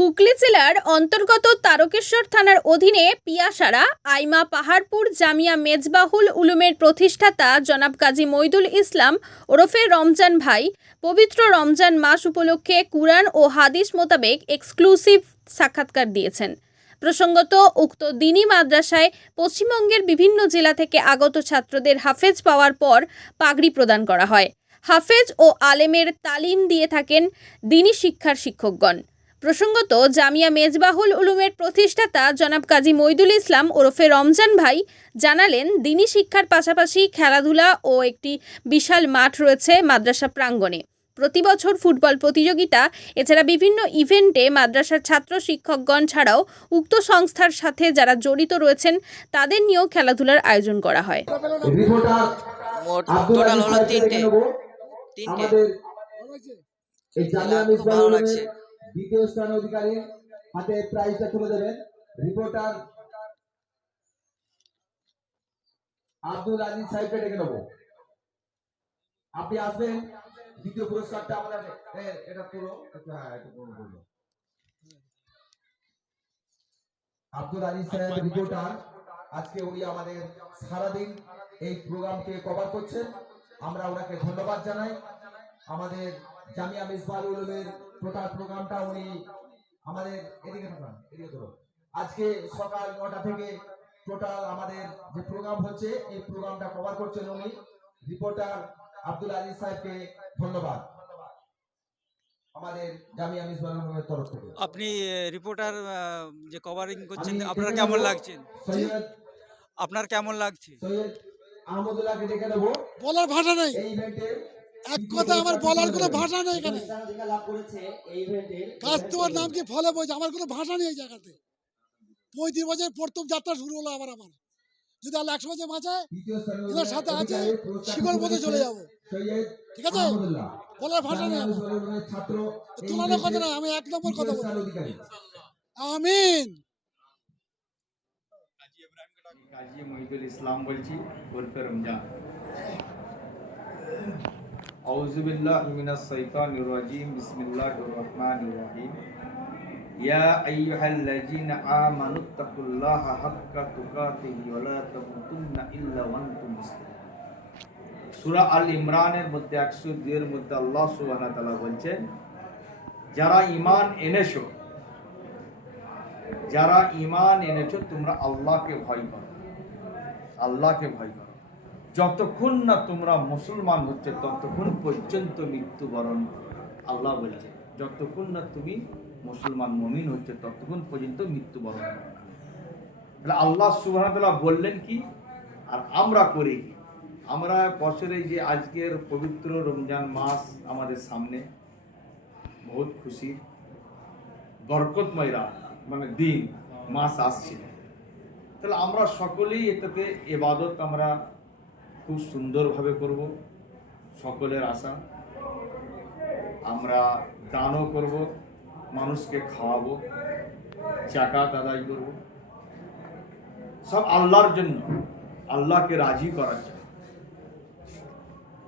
হুগলি জেলার অন্তর্গত তারকেশ্বর থানার অধীনে পিয়াসারা, আইমা পাহাড়পুর, জামিয়া মেজবাহুল উলুমের প্রতিষ্ঠাতা জনাব কাজী মইদুল ইসলাম ওরফে রমজান ভাই, পবিত্র রমজান মাস উপলক্ষে কুরআন ও হাদিস মোতাবেক এক্সক্লুসিভ সাক্ষাৎকার দিয়েছেন। প্রসঙ্গত, উক্ত দিনী মাদ্রাসায় পশ্চিমবঙ্গের বিভিন্ন জেলা থেকে আগত ছাত্রদের হাফেজ পাওয়ার পর পাগড়ি প্রদান করা হয়। হাফেজ ও আলেমের তালিম দিয়ে থাকেন দিনী শিক্ষার শিক্ষকগণ। প্রসঙ্গত জামিয়া মেজবাহুল উলুমের প্রতিষ্ঠাতা জনাব কাজী মইদুল ইসলাম ওরফে রমজান ভাই জানালেন দিনী শিক্ষার পাশাপাশি খেলাধুলা ও একটি বিশাল মাঠ রয়েছে মাদ্রাসা প্রাঙ্গণে। প্রতি বছর ফুটবল প্রতিযোগিতা এছাড়া বিভিন্ন ইভেন্টে মাদ্রাসার ছাত্র শিক্ষকগণ ছাড়াও উক্ত সংস্থার সাথে যারা জড়িত রয়েছেন তাদের নিয়েও খেলাধুলার আয়োজন করা হয়। টোটাল হলো তিনটে। তিনটে। ভালো লাগছে। দ্বিতীয় স্থান অধিকারী হাতে প্রাইজটা তুলে দেবেন। রিপোর্টার আব্দুল আজিজ সাহেবকে ডেকে নেব। আপনি আসবেন, দ্বিতীয় পুরস্কারটা আপনার এটা পুরো হ্যাঁ একটু পুরো বলুন আব্দুল আজিজ সাহেব রিপোর্টার আজকে উনি আমাদের সারাদিন এই প্রোগ্রামকে কভার করছেন। আমরা ওনাকে ধন্যবাদ জানাই। আমাদের জামিয়া মিসবাল উলুমের টোটাল প্রোগ্রামটা উনি আমাদের এদিকে তাকান, এদিকে ধরুন। আজকে সকাল নটা থেকে টোটাল আমাদের যে প্রোগ্রাম হচ্ছে এই প্রোগ্রামটা কভার করছেন উনি। রিপোর্টার আব্দুল আজিজ সাহেবকে ধন্যবাদ। আমাদের জামিয়া মিসবাল উলুমের তরফ থেকে। আপনি রিপোর্টার যে কভারিং করছেন আপনার কেমন সৈয়দ আপনার কেমন লাগছে? সৈয়দ আহমদুল্লাহকে ডেকে নেব। বলার ভাষা নেই। এই ইভেন্টের এক কথা আমার বলার কোনো ভাষা নেই এখানে। কাজ তোমার নাম কি ফলে বলছে আমার কোনো ভাষা নেই এই জায়গাতে। পঁয়ত্রিশ বছর প্রথম যাত্রা শুরু হলো আবার আমার। যদি আল্লাহ একশো বছর বাঁচায় এদের সাথে আছে শিকড় পথে চলে যাব। ঠিক আছে? বলার ভাষা নেই তুলানোর কথা ইভেন্টের না আমি এক নম্বর কথা বলব আমিন। কাজী মহিদুল ইসলাম বলছি ওরফে রমজান। আউযুবিল্লাহ মিনাশ শাইতানির রাজিম, বিসমিল্লাহির রহমানির রহিম। ইয়া আইয়ুহাল্লাযীনা আমানুত্তাকুল্লাহা হাক্কা তুকাতিহি ওয়া লা তামুতুন্না ইল্লা ওয়া আনতুম মুসলিমুন। সূরা আল ইমরানের মধ্যে 102 এর মধ্যে আল্লাহ সুবহানাহু বলছেন, যারা ঈমান এনেছো, যারা ঈমান এনেছো, তোমরা আল্লাহকে ভয় করো। আল্লাহকে ভয় করো। যতক্ষণ না তোমরা মুসলমান হচ্ছে, ততক্ষণ পর্যন্ত মৃত্যুবরণ। আল্লাহ বলছে যতক্ষণ না তুমি মুসলমান মমিন হচ্ছে, ততক্ষণ পর্যন্ত মৃত্যুবরণ। তাহলে আল্লাহ সুবাহতাল্লাহ বললেন কি আর আমরা করি কি আমরা বছরে যে আজকের পবিত্র রমজান মাস আমাদের সামনে, বহুত খুশি, বরকতময় রাত মানে দিন, মাস আসছে তাহলে আমরা সকলেই এটাতে এবাদত আমরা খুব সুন্দরভাবে করব, সকলের আশা। আমরা দানও করব, মানুষকে খাওয়াবো, জাকাত আদায় করব। সব আল্লাহর জন্য, আল্লাহকে রাজি করার জন্য।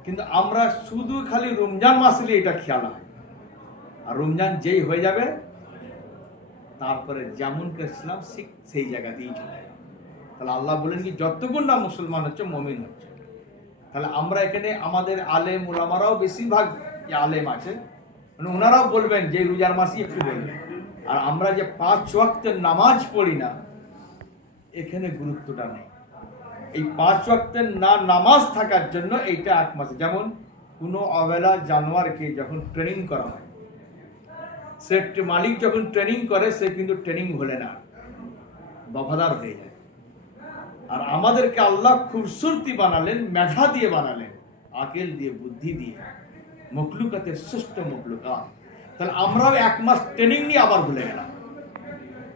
কিন্তু আমরা শুধু খালি রমজান মাসলে এটা খেয়াল হয়। আর রমজান যেই হয়ে যাবে, তারপরে যেমন করেছিলাম সেই জায়গাতেই চলে তাহলে আল্লাহ বলেন কি যতক্ষণ না মুসলমান হচ্ছে, মমিন হচ্ছে। তাহলে আমরা এখানে আমাদের আলেম ওলামারাও বেশিরভাগ আলেম আছে। মানে ওনারাও বলবেন যে রোজার মাসি একটু বলবেন আর আমরা যে পাঁচ ওয়াক্তের নামাজ পড়ি না, এখানে গুরুত্বটা নেই। এই পাঁচ ওয়াক্তের না নামাজ থাকার জন্য এইটা এক মাসে। যেমন কোনো অবেলা জানোয়ারকে যখন ট্রেনিং করা হয় সে মালিক যখন ট্রেনিং করে, সে কিন্তু ট্রেনিং হলে না, বফাদার হয়ে যায়। আমাদেরকে আল্লাহ খুবসুরতি বানালেন, মেধা দিয়ে বানালেন, আকেল দিয়ে, বুদ্ধি দিয়ে। মখলুকাতের শ্রেষ্ঠ মখলুকাত। তাহলে আমরাও এক মাস ট্রেনিং নিয়ে আবার ভুলে গেলাম।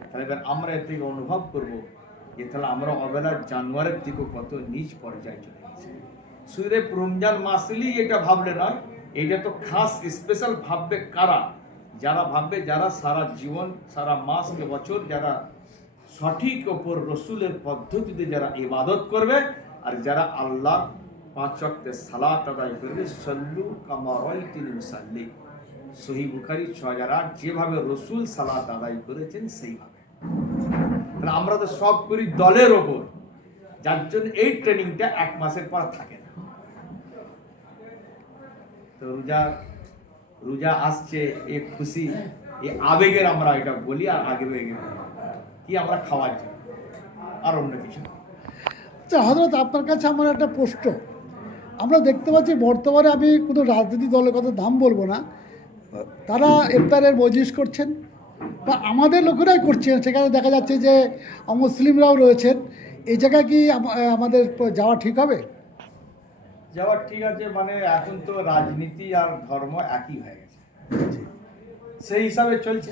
তাহলে এবার আমরা এর থেকে অনুভব করব যে তাহলে আমরা অবেলার জানুয়ারের থেকে কত নিচ পর্যায়ে চলে গেছি। এই রমজান মাসেলেই এটা ভাবলে নয়, এটা তো খাস স্পেশাল ভাববে কারা? যারা ভাববে, যারা সারা জীবন, সারা মাস বছর যারা সঠিক ওপর রসুলের পদ্ধতিতে যারা ইবাদত করবে আর যারা আল্লাহ পাঁচ ওয়াক্তে সালাত আদায় করবে, সল্লু কামারাই তিনি মুসাল্লি সহি বুখারি ছ হাজার আট, যেভাবে রসুল সালাত আদায় করেছেন সেইভাবে। আমরা তো সব করি দলের ওপর, যার জন্য এই ট্রেনিংটা এক মাসের পর থাকে না। তো রোজা রোজা আসছে, এ খুশি, এ আবেগের আমরা এটা বলি আর আগে কি আমরা খাওয়ার জন্য আর অন্য কিছু। আচ্ছা হজরত আপনার কাছে আমার একটা প্রশ্ন। আমরা দেখতে পাচ্ছি বর্তমানে আমি কোনো রাজনৈতিক দলের কথা নাম বলব না। তারা ইফতারের মজলিস করছেন বা আমাদের লোকেরাই করছেন। সেখানে দেখা যাচ্ছে যে মুসলিমরাও রয়েছেন। এই জায়গায় কি আমাদের যাওয়া ঠিক হবে? যাওয়া ঠিক আছে মানে এখন তো রাজনীতি আর ধর্ম একই হয়ে গেছে। সেই হিসাবে চলছে।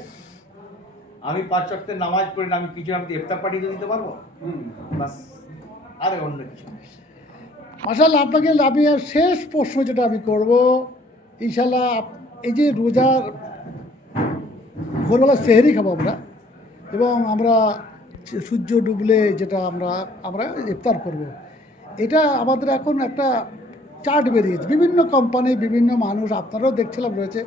আমি পাঁচ ওয়াক্তের নামাজ পড়ি না আমি কিছু আমি ইফতার পাঠিয়ে দিতে পারব? বাস আরে অন্য কিছু না। মাসাল্লাহ আপনাকে আমি আর শেষ প্রশ্ন যেটা আমি করব ইনশাল্লাহ এই যে রোজার ভোরবেলা সেহেরি খাব আমরা এবং আমরা সূর্য ডুবলে যেটা আমরা আমরা ইফতার করব। এটা আমাদের এখন একটা চার্ট বেরিয়েছে। বিভিন্ন কোম্পানি বিভিন্ন মানুষ আপনারাও দেখছিলাম রয়েছে।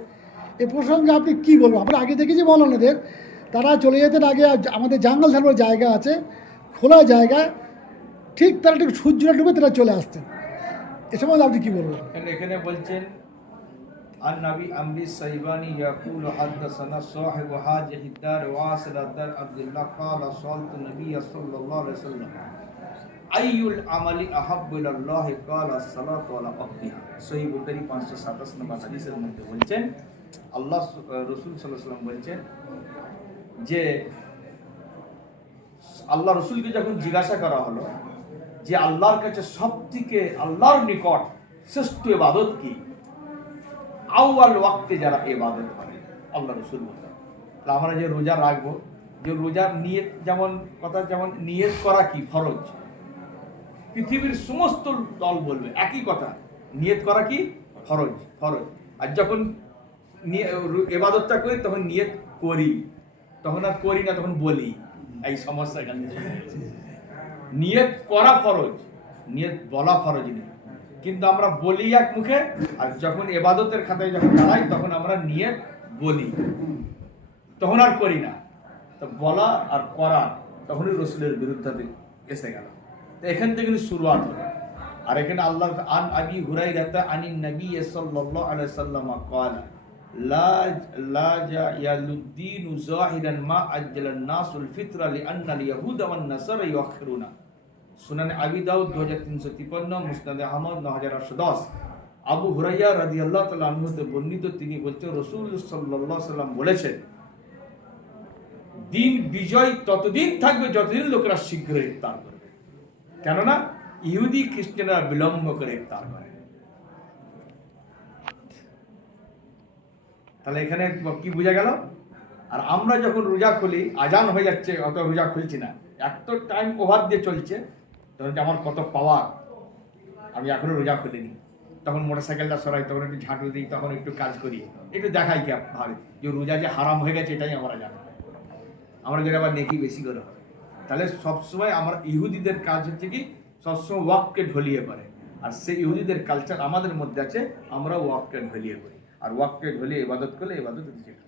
এ প্রসঙ্গে আপনি কি বলবেন আমরা আগে দেখেছি মৌলানাদের তারা চলে যেতেন আগে আমাদের জাঙ্গল ধর্মের জায়গা আছে খোলা জায়গায় ঠিক তারা ঠিক সূর্যটা ডুবে তারা চলে আসতেন এ সম্বন্ধে আপনি কী বলবেন এখানে এখানে বলছেন عن نبي أمري السيباني يقول حدثنا صاحب هذه الدار واصل الدار عبد الله قال صلت النبي صلى الله عليه وسلم أي العمل أحب إلى الله قال الصلاة على وقتها সহি বুখারী 527 নম্বর হাদিসের মধ্যে বলছেন আল্লাহ রসুল সাল্লাল্লাহু আলাইহি ওয়াসাল্লাম বলছেন যে আল্লাহ রসুলকে যখন জিজ্ঞাসা করা হলো যে আল্লাহর কাছে সব থেকে আল্লাহর নিকট শ্রেষ্ঠ এবাদত কি? আউয়াল ওয়াক্তে যারা এবাদত করে, আল্লাহ রসুল তাহলে আমরা যে রোজা রাখব, যে রোজার নিয়ত যেমন কথা যেমন নিয়ত করা কি ফরজ? পৃথিবীর সমস্ত দল বলবে একই কথা, নিয়ত করা কি ফরজ? ফরজ। আর যখন এবাদতটা করি, তখন নিয়ত করি। তখন আর করি না তখন বলি। এই সমস্যা এখানে নিয়ত করা ফরজ নিয়ত বলা ফরজ নেই। কিন্তু আমরা বলি এক মুখে আর যখন এবাদতের খাতায় যখন দাঁড়াই তখন আমরা নিয়ত বলি। তখন আর করি না। তো বলা আর করা তখনই রসুলের বিরুদ্ধে এসে গেল। তো এখান থেকে কিন্তু শুরুয়াত হলো। আর এখানে আল্লাহ আন আবি হুরাই রাতা আনি নবী সাল্লাল্লাহু আলাইহি সাল্লাম কলা সুনান আবি দাউদ দু হাজার তিনশো তিপ্পান্ন মুসনাদ আহমদ ন হাজার আটশো দশ। আবু হুরাইয়া রাজি আল্লাহ তাল্লাহ আনহুতে বর্ণিত তিনি বলছেন রসুল সাল্লাহ সাল্লাম বলেছেন, দিন বিজয় ততদিন থাকবে যতদিন লোকেরা শীঘ্র ইফতার করবে। কেননা ইহুদি খ্রিস্টানরা বিলম্ব করে ইফতার করে। তাহলে এখানে কি বোঝা গেল? আর আমরা যখন রোজা খুলি, আজান হয়ে যাচ্ছে, অত রোজা খুলছি না। এত টাইম ওভার দিয়ে চলছে তখন যে আমার কত পাওয়ার আমি এখনও রোজা খুলিনি। তখন মোটর সাইকেলটা সরাই, তখন একটু ঝাঁটু দিই, তখন একটু কাজ করি। একটু দেখাই কি ভাবে, যে রোজা যে হারাম হয়ে গেছে, এটাই আমরা জানি আমরা যেটা আবার নেকি বেশি করে হবে তাহলে সবসময় আমার ইহুদিদের কাজ হচ্ছে কি, সবসময় ওয়াককে ঢলিয়ে পড়ে। আর সেই ইহুদিদের কালচার আমাদের মধ্যে আছে আমরা ওয়াককে ঢলিয়ে করি আর ওয়াককে ঢলিয়ে ইবাদত করলে ইবাদত নিজে খাই